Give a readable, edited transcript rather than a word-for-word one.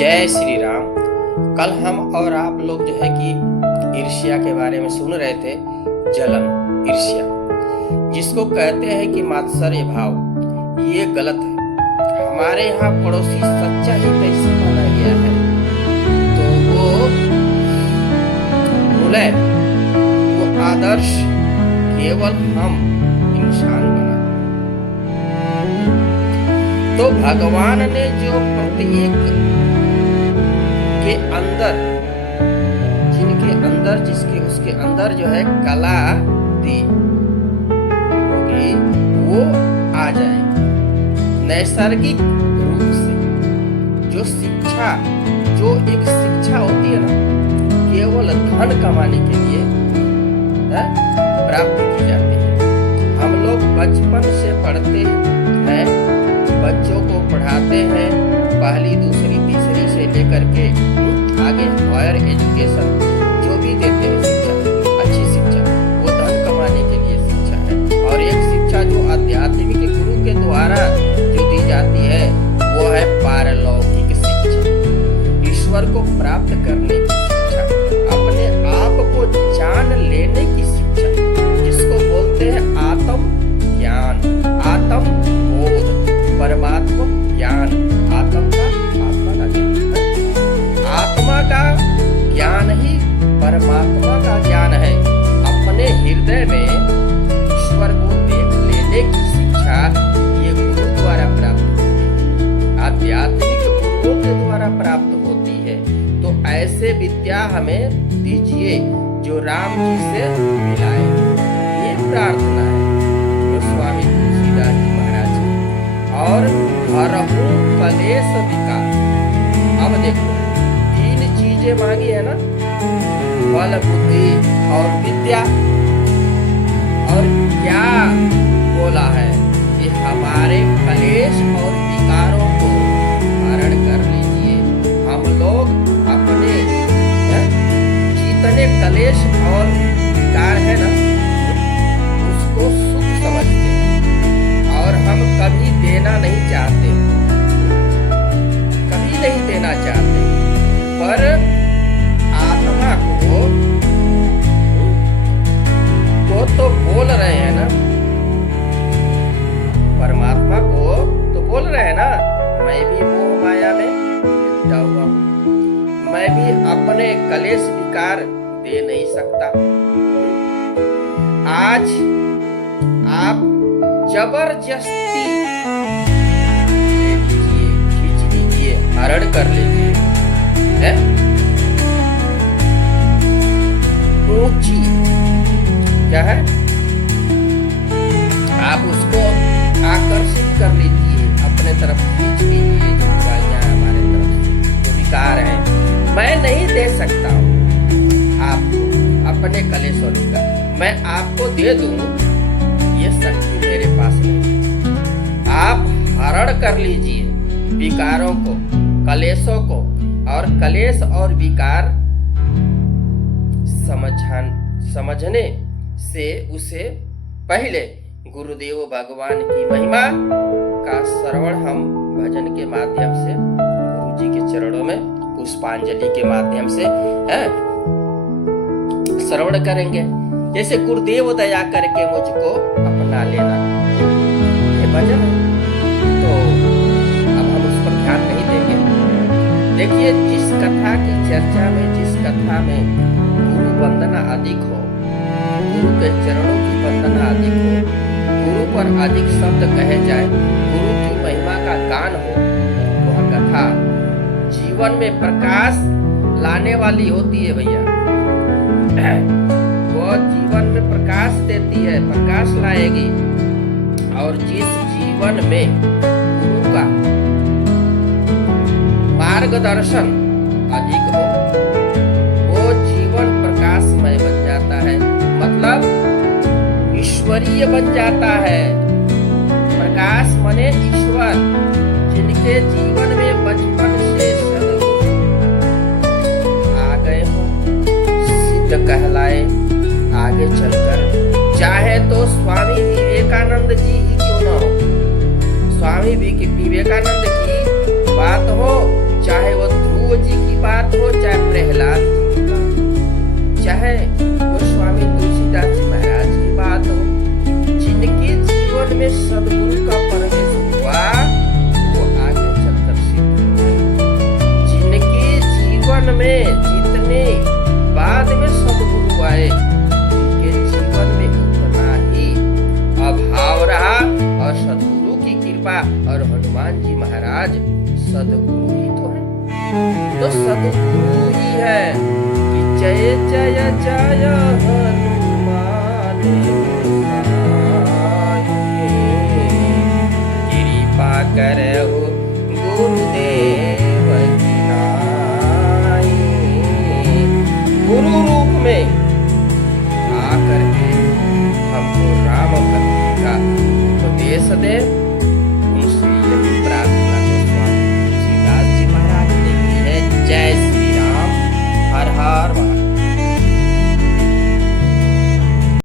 जय श्री राम। कल हम और आप लोग जो है कि ईर्ष्या के बारे में सुन रहे थे। जलन, ईर्ष्या, जिसको कहते हैं कि मात्सर्य भाव, ये गलत है। हमारे यहाँ पड़ोसी सच्चा ही कैसे माना गया है, तो वो बोले वो आदर्श केवल हम इंसान बना। तो भगवान ने जो प्रत्येक के अंदर, जिनके अंदर, जिसके उसके अंदर जो है कला दी होगी, वो आ जाएगी नैसर्गिक रूप से। जो शिक्षा, जो एक शिक्षा होती है ना, केवल धन कमाने के लिए प्राप्त की जाती है। हम लोग बचपन से पढ़ते हैं, बच्चों को पढ़ाते हैं, पहली दूसरी तीसरी से लेकर के आगे हायर एजुकेशन जो भी देते हैं शिक्षा, अच्छी शिक्षा, वो धन कमाने के लिए शिक्षा है। और एक शिक्षा जो आध्यात्मिक गुरु के द्वारा जो दी जाती है, वो है पारलौकिक शिक्षा, ईश्वर को प्राप्त करने की शिक्षा, अपने आप को जान लेने की शिक्षा, जिसको बोलते हैं आत्म ज्ञान, आत्म बोध, परमात्मा ज्ञान। आत्मा का ज्ञान ही परमात्मा का ज्ञान है। अपने हृदय में ईश्वर को देख लेने की शिक्षा ये गुरु द्वारा प्राप्त होती है, आध्यात्मिक गुरुओं के द्वारा प्राप्त होती है। तो ऐसे विद्या हमें दीजिए जो राम जी से मिलाए, ये प्रार्थना है स्वामी तुलसीदास जी महाराज की। और हरहु कलेश विकार। अब देखो, तीन चीजें मांगी है ना, बल, बुद्धि और विद्या। और क्या बोला है कि हमारे कलेश और विकारों को हरण कर लीजिए। हम लोग अपने जितने कलेश और विकार है ना, उसको सुख समझते हैं और हम कभी देना नहीं चाहते, कभी नहीं देना चाहते। पर आत्मा को तो बोल रहे हैं ना, परमात्मा को तो बोल रहे हैं ना, मैं भी मोह माया में लिपटा हुआ हूं, मैं भी अपने कलेश विकार दे नहीं सकता। आज आप जबरदस्ती खींच लीजिए, हरण कर लीजिए, है ऊंची, क्या है, आप उसको आकर्षित कर लीजिए, अपने तरफ खींच लीजिए। जो बुराइयां हमारे तरफ से, जो विकार है, मैं नहीं दे सकता हूँ आपको अपने कलेश और विकार, मैं आपको दे दूं, ये शक्ति मेरे पास नहीं। आप हरण कर लीजिए विकारों को, कलेशों को। और कलेश और विकार समझने से उसे पहले गुरुदेव भगवान की महिमा का श्रवण हम भजन के माध्यम से, गुरु जी के चरणों में पुष्पांजलि के माध्यम से श्रवण करेंगे। जैसे गुरुदेव दया करके मुझको अपना लेना, ये भजन है। तो अब हम उस पर ध्यान नहीं देंगे। देखिए, जिस कथा की चर्चा में, जिस कथा में गुरु वंदना अधिक हो, गुरु के चरणों की वंदना अधिक हो, गुरु पर अधिक शब्द कहे जाए, गुरु की महिमा का गान हो, वह कथा जीवन में प्रकाश लाने वाली होती है भैया। वह जीवन में प्रकाश देती है, प्रकाश लाएगी। और जिस जीवन में गुरु का मार्गदर्शन अधिक हो, वो जीवन प्रकाशमय बन जाता है, मतलब ईश्वरीय बन जाता है। प्रकाश माने ईश्वर, जिनके जीवन में बचपन से सदगुरु आ गए हो, सिद्ध कहलाए, आगे चलकर चाहे तो स्वामी विवेकानंद जी ही क्यों न हो, स्वामी विवेकानंद की बात हो, चाहे वो सदगुरु ही तो है। तो सदगुरु ही है कि जय जय जय हनुमान गोसाई, कृपा करहु गुरुदेव